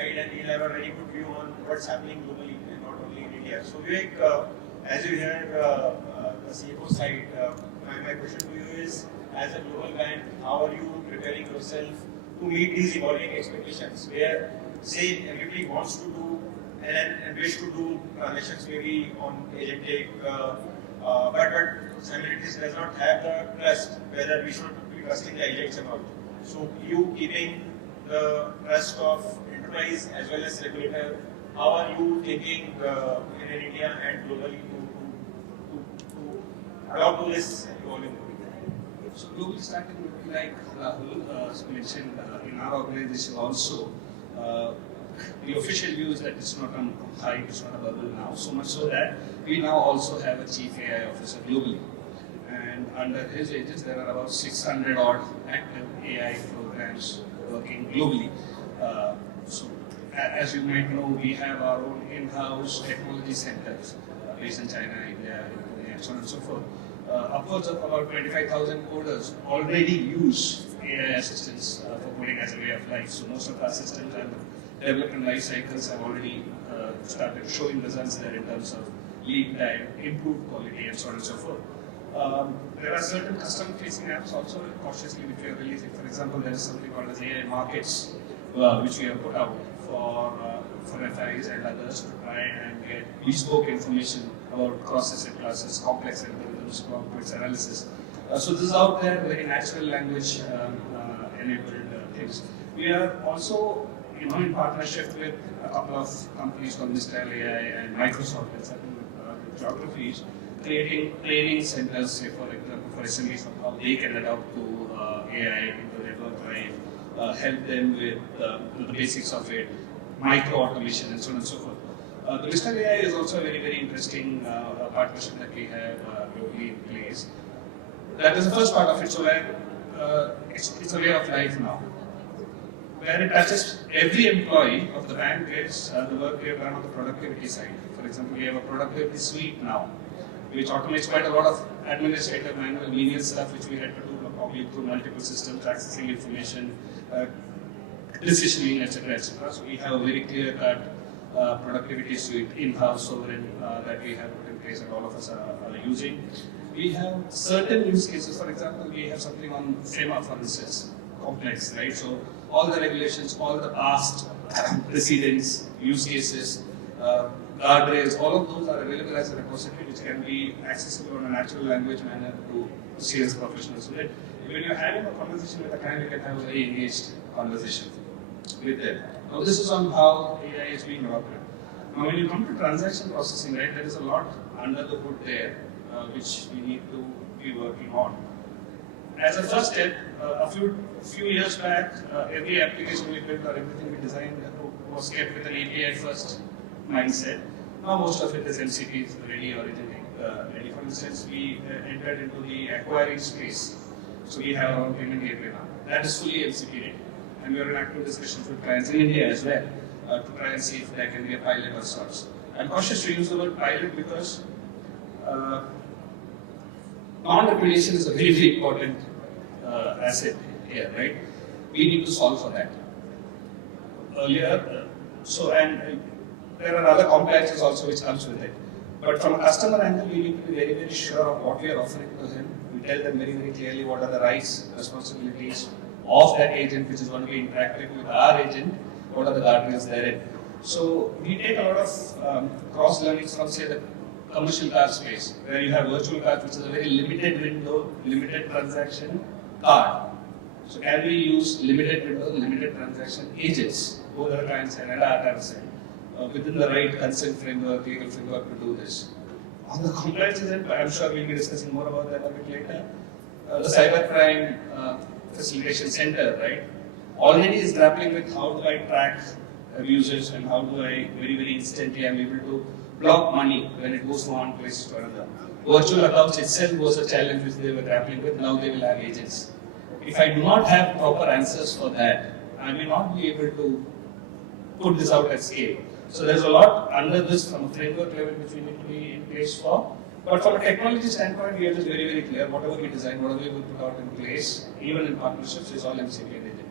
side, and he'll have a very good view on what's happening globally and not only in India. So Vivek, as you hear the CFO side, my question to you is, as a global bank, how are you preparing yourself to meet these evolving expectations where, say, everybody wants to do and wish to do transactions maybe on agentic, but simultaneously does not have the trust whether we should be trusting the agents and all. So you keeping the trust of enterprise as well as regulator, how are you thinking in India and globally to adopt to this evolving? So globally starting looking like Rahul mentioned in our organization also, the official view is that it's not on hype, it's not a bubble now, so much so that we now also have a chief AI officer globally. And under his aegis, there are about 600 odd active AI programs working globally. So as you might know, we have our own in-house technology centers based in China, India, and so on and so forth. Upwards of about 25,000 coders already use AI assistance for coding as a way of life. So most of our systems and development life cycles have already started showing results there in terms of lead time, improved quality, and so on and so forth. There are certain customer-facing apps also cautiously which we are releasing. For example, there is something called as AI Markets, which we have put out for FIs and others to try and get bespoke information about cross-asset classes, complex algorithms, complex analysis. So this is out there, very natural language enabled things. We are also, in partnership with a couple of companies called Mysa AI and Microsoft in certain geographies, creating training centers, say for example, for SMEs on how they can adopt to AI into their work life, help them with the basics of it, micro automation, and so on and so forth. The Mysa AI is also a very, very interesting partnership that we have globally in place. That is the first part of it. So where it's a way of life now, where it touches every employee of the bank is the work we have done on the productivity side. For example, we have a productivity suite now, which automates quite a lot of administrative manual menial stuff which we had to do probably through multiple systems, accessing information, decisioning, etc., etc. So we have a very clear-cut productivity suite in-house sovereign that we have put in place and all of us are using. We have certain use cases. For example, we have something on FEMA, for instance, complex, right? So all the regulations, all the past precedents, use cases, guardrails, all of those are available as a repository which can be accessible in a natural language manner to sales professionals. So that when you're having a conversation with a client, you can have a very engaged conversation with them. Now this is on how AI is being adopted. Now when you come to transaction processing, right, there is a lot under the hood there which we need to be working on. As a first step, a few years back, every application we built or everything we designed was kept with an API first mindset. Now most of it is MCPs ready or ready. For instance, we entered into the acquiring space. So we have our own payment gateway now. That is fully MCP ready. And we are in active discussions with clients in India as well to try and see if there can be a pilot of sorts. I'm cautious to use the word pilot because non-repudiation is a very, very important asset here, right? We need to solve for that. Earlier, there are other compliances also which comes with it. But from a customer angle, we need to be very, very sure of what we are offering to him. We tell them very, very clearly what are the rights, responsibilities of that agent which is going to be interacting with our agent, what are the guardrails therein. So we take a lot of cross learnings from, say, the commercial card space, where you have virtual cards, which is a very limited window, limited transaction card. So can we use limited window, limited transaction agents, both our client side and our client side, within the right consent framework, legal framework to do this? On the compliance end, I'm sure we'll be discussing more about that a bit later. The cybercrime facilitation center, right, already is grappling with how do I track abusers and how do I very, very instantly I'm able to block money when it goes from one place to another. Virtual accounts itself was a challenge which they were grappling with. Now they will have agents. If I do not have proper answers for that, I may not be able to put this out at scale. So there's a lot under this from a framework level which we need to be in place for. But from a technology standpoint, we are just very, very clear. Whatever we design, whatever we will put out in place, even in partnerships, is all MCP and agent.